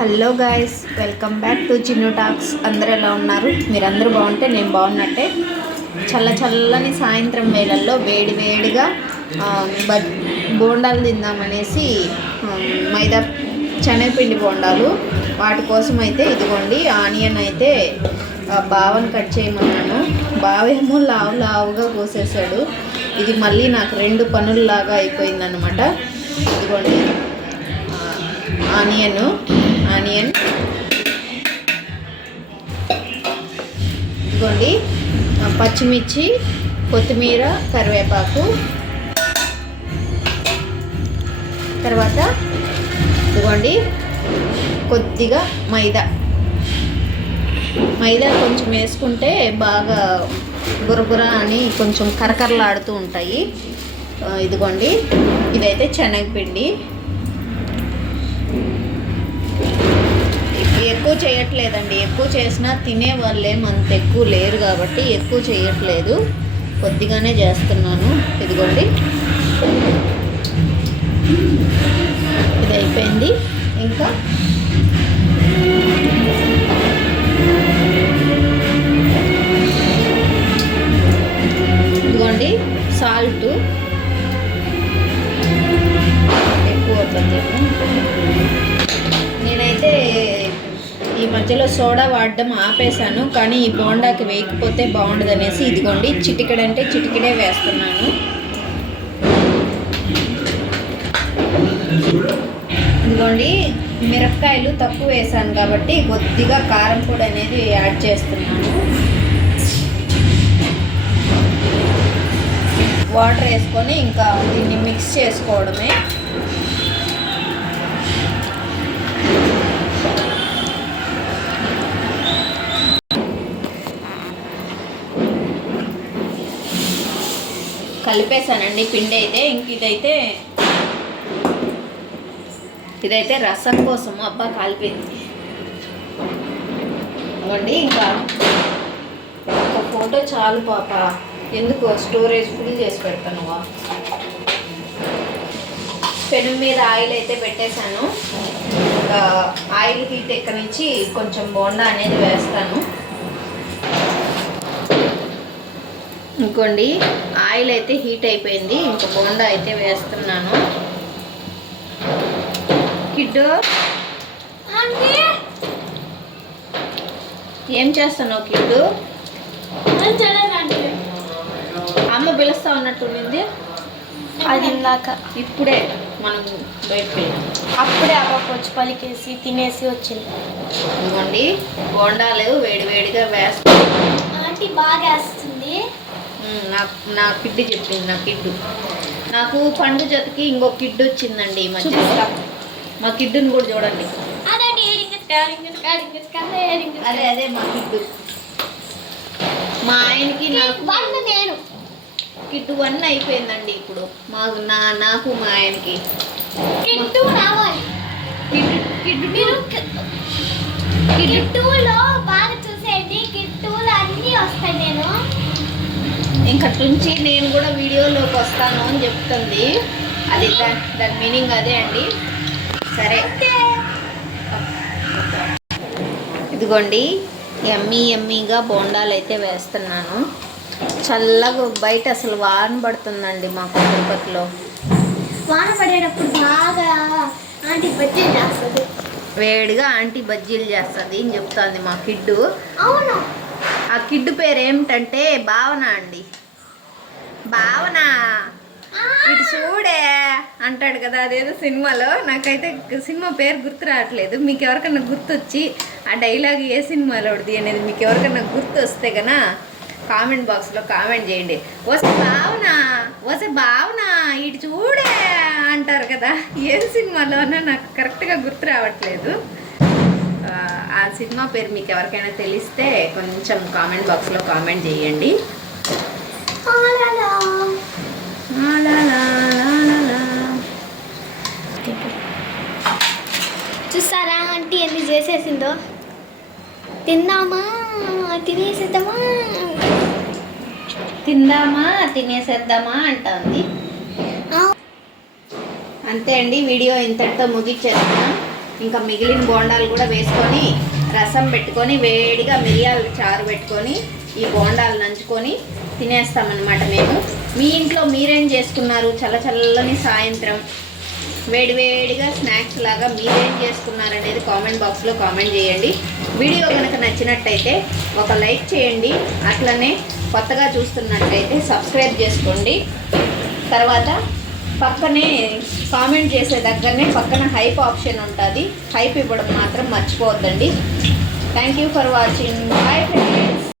Hello guys welcome back to Chinnu talks. అందరూ ఎలా ఉన్నారు? మీరందరూ బాగుంటే నేను బాగున్నట్టే. చల్ల చల్లని సాయంత్రం వేళల్లో వేడి వేడిగా బట్ బోండాలు తిందామనేసి మైదా శనగపిండి బోండాలు వాటి కోసం అయితే ఇదిగోండి ఆనియన్ అయితే బావని కట్ చేయమన్నాను. బావేమో లావు లావుగా కోసేసాడు ఇది మళ్ళీ నాకు రెండు పనుల్లాగా అయిపోయిందనమాట ఇదిగోండి ఆనియన్ ఆనియన్. ఇదిగోండి. పచ్చిమిర్చి కొత్తిమీర కరివేపాకు. తర్వాత ఇదిగోండి. కొద్దిగా మైదా. మైదా కొంచెం వేసుకుంటే బాగా బురబుర అని కొంచెం కరకరలాడుతూ ఉంటాయి. ఇదిగోండి. ఇదైతే శనగపిండి. ఎక్కువ చేయట్లేదండి. ఎక్కువ చేసినా తినే వాళ్ళేం అంత ఎక్కువ లేరు కాబట్టి ఎక్కువ చేయట్లేదు. కొద్దిగానే చేస్తున్నాను. ఇదిగోండి. ఇది అయిపోయింది. ఇంకా ఇదిగోండి. సాల్ట్. మధ్యలో సోడా వాడడం ఆపేశాను కానీ ఈ బోండాకి వేయకపోతే బాగుండదు అనేసి ఇదిగోండి చిటికెడంటే చిటికెడే వేస్తున్నాను. ఇదిగోండి మిరపకాయలు తక్కువ వేసాను కాబట్టి కొద్దిగా కారం పొడి అనేది యాడ్ చేస్తున్నాను. వాటర్ వేసుకొని ఇంకా దీన్ని మిక్స్ చేసుకోవడమే. కలిపేశానండి. పిండి అయితే ఇంక ఇదైతే ఇదైతే రసం కోసం. అబ్బా కాలిపోయింది. ఇవ్వండి ఇంకా ఒక ఫోటో చాలు పాప. ఎందుకు? స్టోరేజ్ ఫుల్ చేసి పెడతాను పెను మీద ఆయిల్ అయితే పెట్టేశాను. ఇంకా ఆయిల్ హీట్ నుంచి కొంచెం బోండా అనేది వేస్తాను. ఇంకోండి ఆయిల్ అయితే హీట్ అయిపోయింది. ఇంకా బోండా అయితే వేస్తున్నాను. కిడ్డు ఏం చేస్తున్నావు కిడ్డు? అమ్మ పిలుస్తా ఉన్నట్టుండింది. అది ఇందాక ఇప్పుడే మనం బయటకు వెళ్ళాం. అప్పుడే అవ్వకు వచ్చి పలికేసి తినేసి వచ్చింది. ఇదిగోండి బోండాలు వేడి వేడిగా వేస్తాను ఆంటీ బాగా వేస్తుంది. నాకు నా కిడ్డు చెప్పింది నా కిడ్డు. నాకు పండు జతకి ఇంకో కిడ్డు వచ్చిందండి ఈ మధ్య. మా కిడ్డుని కూడా చూడండి. అదే అదే మా కిడ్డు. మా ఆయనకి నాకు నేను. కిట్టు వన్ అయిపోయిందండి ఇప్పుడు. మాకు నా నాకు మా ఆయనకి. కిట్టు రావాలి. కిడ్డు కిడ్డు మీరు బాగా చూసేయండి. కిట్టులో అన్నీ వస్తాయి నేను. ఇంకటి నుంచి నేను కూడా వీడియోలోకి వస్తాను అని చెప్తుంది. అది దాని దాని మీనింగ్ అదే అండి. సరే. ఇదిగోండి ఎమ్మీ ఎమ్మీగా బోండాలు అయితే వేస్తున్నాను. చల్లగా బయట అసలు వాన పడుతుందండి మాకు తిరుపతిలో. వాన పడేటప్పుడు బాగా ఆంటీ బజ్జీ చేస్తుంది. వేడిగా ఆంటీ బజ్జీలు చేస్తుంది అని చెప్తుంది మా కిడ్డు. అవును. ఆ కిడ్డు పేరు ఏమిటంటే భావన అండి. భావన. ఇటు చూడే అంటాడు కదా అదేదో సినిమాలో. నాకైతే సినిమా పేరు గుర్తు రావట్లేదు. మీకు ఎవరికన్నా గుర్తొచ్చి ఆ డైలాగ్ ఏ సినిమాలోది అనేది మీకు ఎవరికన్నా గుర్తు వస్తే గనా కామెంట్ బాక్స్లో కామెంట్ చేయండి. వస్తే భావన వస్తే భావన ఇటు చూడే అంటారు కదా ఏ సినిమాలోనో నాకు కరెక్ట్గా గుర్తు రావట్లేదు. సినిమా పేరు మీకు ఎవరికైనా తెలిస్తే కొంచెం కామెంట్ బాక్స్లో కామెంట్ చేయండి. చూస్తారా ఆంటీ ఎన్ని చేసేసిందో? తిందామా తినేసేద్దామా? తిందామా? తినేసేద్దామా అంటుంది. అంతే అండి వీడియో ఇంతటితో ముగించేస్తాం ఇంకా మిగిలిన బోండాలు కూడా వేసుకొని రసం పెట్టుకొని వేడిగా మిరియాల చారు పెట్టుకొని ఈ బోండాలు నంచుకొని తినేస్తామన్నమాట మేము. మీ ఇంట్లో మీరేం చేసుకున్నారు? చల్ల చల్లని సాయంత్రం. వేడివేడిగా స్నాక్స్ లాగా మీరేం చేసుకున్నారు అనేది కామెంట్ బాక్స్లో కామెంట్ చేయండి. వీడియో కనుక నచ్చినట్టయితే ఒక లైక్ చేయండి. అట్లనే కొత్తగా చూస్తున్నట్టయితే సబ్స్క్రైబ్ చేసుకోండి. తర్వాత పక్కనే కామెంట్ చేసే దగ్గరనే పక్కన హైప్ ఆప్షన్ ఉంటుంది. హైప్ ఇవ్వడం మాత్రం మర్చిపోవద్దండి. Thank you for watching bye friend